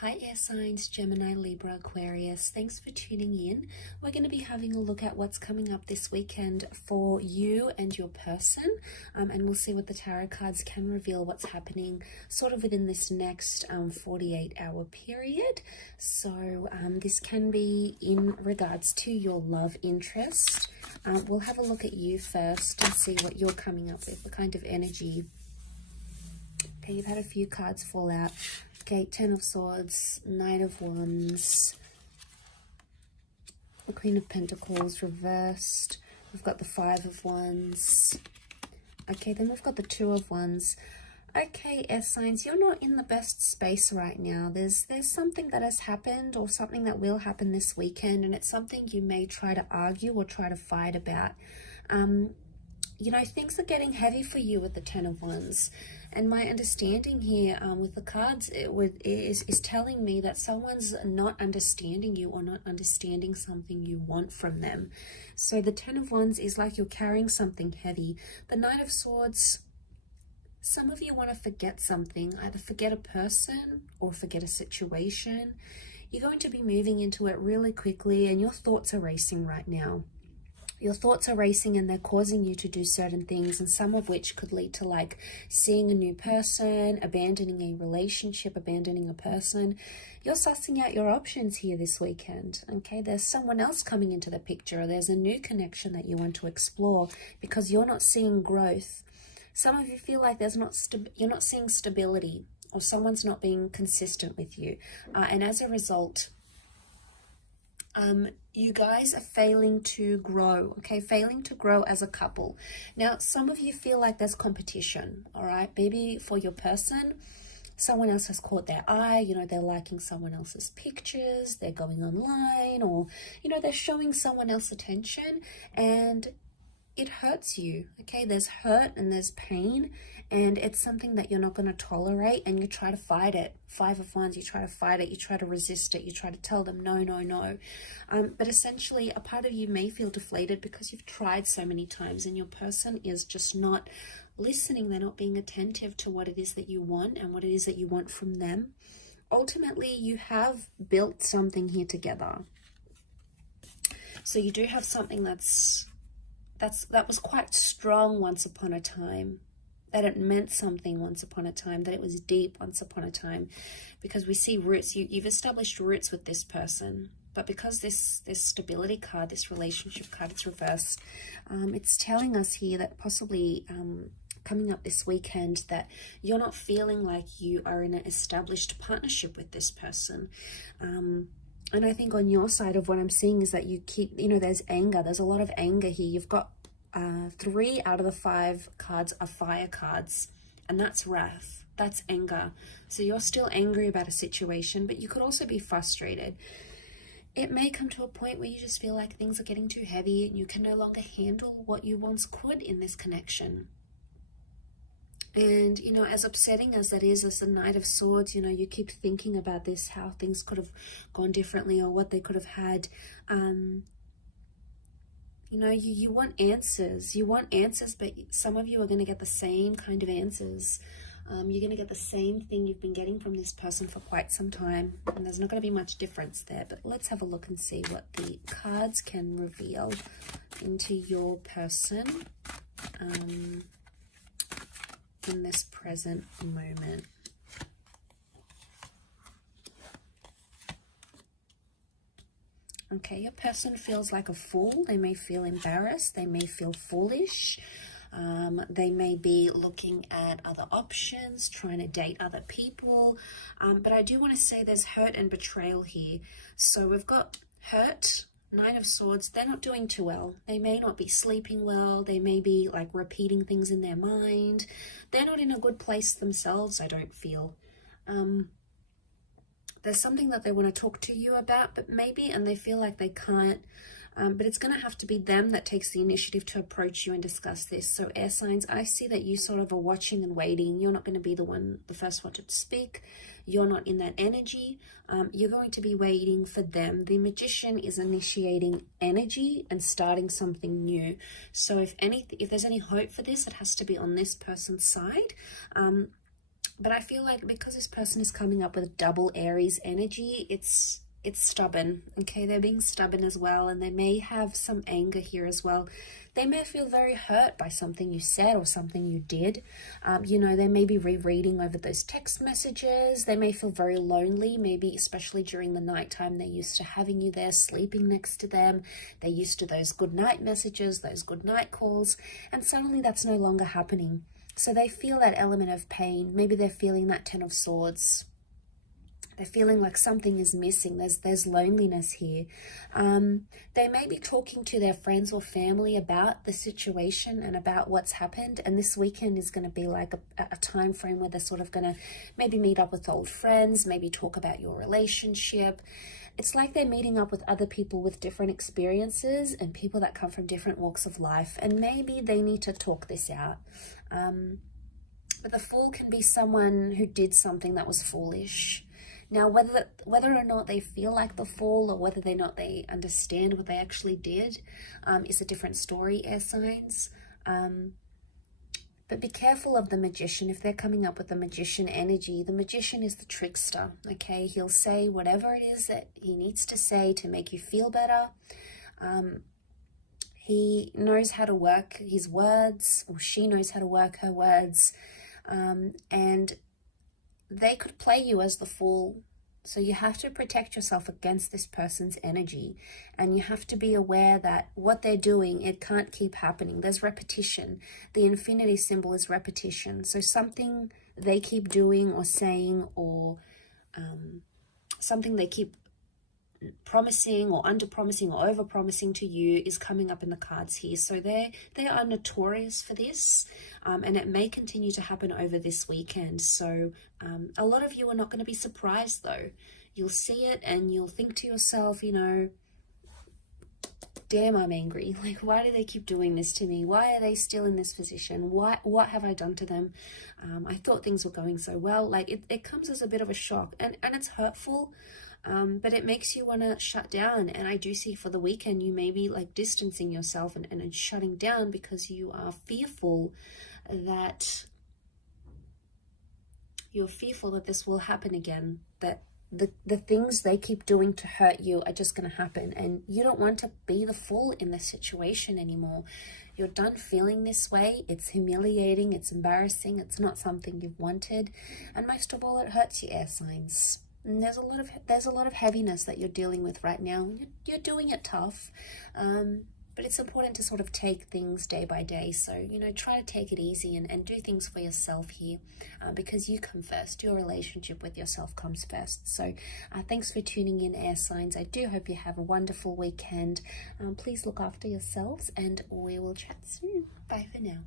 Hi air signs, Gemini, Libra, Aquarius. Thanks for tuning in. We're going to be having a look at what's coming up this weekend for you and your person. And we'll see what the tarot cards can reveal what's happening sort of within this next 48-hour period. So this can be in regards to your love interest. We'll have a look at you first and see what you're coming up with, the kind of energy. Okay, you've had a few cards fall out. Okay, Ten of Swords, Knight of Wands, the Queen of Pentacles reversed. We've got the Five of Wands. Okay, then we've got the Two of Wands. Okay, air signs, you're not in the best space right now. There's something that has happened or something that will happen this weekend, and it's something you may try to argue or try to fight about. You know, things are getting heavy for you with the Ten of Wands. And my understanding here with the cards is telling me that someone's not understanding you or not understanding something you want from them. So the Ten of Wands is like you're carrying something heavy. The Knight of Swords, some of you want to forget something, either forget a person or forget a situation. You're going to be moving into it really quickly and your thoughts are racing right now. Your thoughts are racing and they're causing you to do certain things, and some of which could lead to like seeing a new person, abandoning a relationship, abandoning a person. You're sussing out your options here this weekend, okay? There's someone else coming into the picture. There's a new connection that you want to explore because you're not seeing growth. Some of you feel like you're not seeing stability, or someone's not being consistent with you. And as a result, you guys are failing to grow, okay? Failing to grow as a couple. Now, some of you feel like there's competition, all right? Maybe for your person, someone else has caught their eye, you know, they're liking someone else's pictures, they're going online, or, you know, they're showing someone else attention, and it hurts you, okay? There's hurt and there's pain, and it's something that you're not going to tolerate, and you try to fight it. Five of Wands, you try to fight it, you try to resist it, you try to tell them no, no, no. But essentially, a part of you may feel deflated because you've tried so many times and your person is just not listening. They're not being attentive to what it is that you want and what it is that you want from them. Ultimately, you have built something here together. So you do have something that was quite strong once upon a time, that it meant something once upon a time, that it was deep once upon a time, because we see roots. You've established roots with this person, but because this stability card, this relationship card, it's reversed, it's telling us here that possibly coming up this weekend that you're not feeling like you are in an established partnership with this person. And I think on your side of what I'm seeing is that you keep, you know, there's anger. There's a lot of anger here. You've got 3 out of the 5 cards are fire cards, and that's wrath. That's anger. So you're still angry about a situation, but you could also be frustrated. It may come to a point where you just feel like things are getting too heavy and you can no longer handle what you once could in this connection. And, you know, as upsetting as that is, as the Knight of Swords, you know, you keep thinking about this, how things could have gone differently or what they could have had. You know, you want answers. You want answers, but some of you are going to get the same kind of answers. You're going to get the same thing you've been getting from this person for quite some time. And there's not going to be much difference there. But let's have a look and see what the cards can reveal into your person in this present moment. Okay, your person feels like a fool. They may feel embarrassed. They may feel foolish. They may be looking at other options, trying to date other people. But I do want to say there's hurt and betrayal here. So we've got hurt, Nine of Swords. They're not doing too well. They may not be sleeping well. They may be like repeating things in their mind. They're not in a good place themselves, I don't feel. There's something that they want to talk to you about, but maybe, and they feel like they can't, but it's going to have to be them that takes the initiative to approach you and discuss this. So air signs, I see that you sort of are watching and waiting. You're not going to be the first one to speak. You're not in that energy. You're going to be waiting for them. The Magician is initiating energy and starting something new. So if there's any hope for this, it has to be on this person's side. But I feel like because this person is coming up with double Aries energy, it's stubborn. Okay, they're being stubborn as well, and they may have some anger here as well. They may feel very hurt by something you said or something you did. You know, they may be rereading over those text messages. They may feel very lonely, maybe especially during the nighttime. They're used to having you there, sleeping next to them. They're used to those good night messages, those good night calls, and suddenly that's no longer happening. So they feel that element of pain. Maybe they're feeling that Ten of Swords. They're feeling like something is missing. There's loneliness here. They may be talking to their friends or family about the situation and about what's happened. And this weekend is going to be like a time frame where they're sort of going to maybe meet up with old friends, maybe talk about your relationship. It's like they're meeting up with other people with different experiences and people that come from different walks of life. And maybe they need to talk this out. But the Fool can be someone who did something that was foolish. Now, whether or not they feel like the Fool, or whether or not they understand what they actually did, is a different story, air signs. But be careful of the Magician. If they're coming up with the Magician energy, the Magician is the trickster, okay? He'll say whatever it is that he needs to say to make you feel better. He knows how to work his words, or she knows how to work her words. And they could play you as the Fool. So you have to protect yourself against this person's energy. And you have to be aware that what they're doing, it can't keep happening. There's repetition. The infinity symbol is repetition. So something they keep doing or saying, or something they keep promising or under promising or over promising to you is coming up in the cards here. So they are notorious for this, and it may continue to happen over this weekend. So a lot of you are not going to be surprised though. You'll see it and you'll think to yourself, you know, damn, I'm angry. Like, why do they keep doing this to me? Why are they still in this position? What have I done to them? I thought things were going so well. Like, it comes as a bit of a shock, and it's hurtful. But it makes you want to shut down. And I do see for the weekend, you may be like distancing yourself and shutting down because you are fearful that this will happen again, that the things they keep doing to hurt you are just going to happen. And you don't want to be the Fool in this situation anymore. You're done feeling this way. It's humiliating. It's embarrassing. It's not something you've wanted. And most of all, it hurts your air signs. And there's a lot of heaviness that you're dealing with right now. You're doing it tough, but it's important to sort of take things day by day. So, you know, try to take it easy and do things for yourself here, because you come first. Your relationship with yourself comes first. So thanks for tuning in, air signs. I do hope you have a wonderful weekend. Please look after yourselves, and we will chat soon. Bye for now.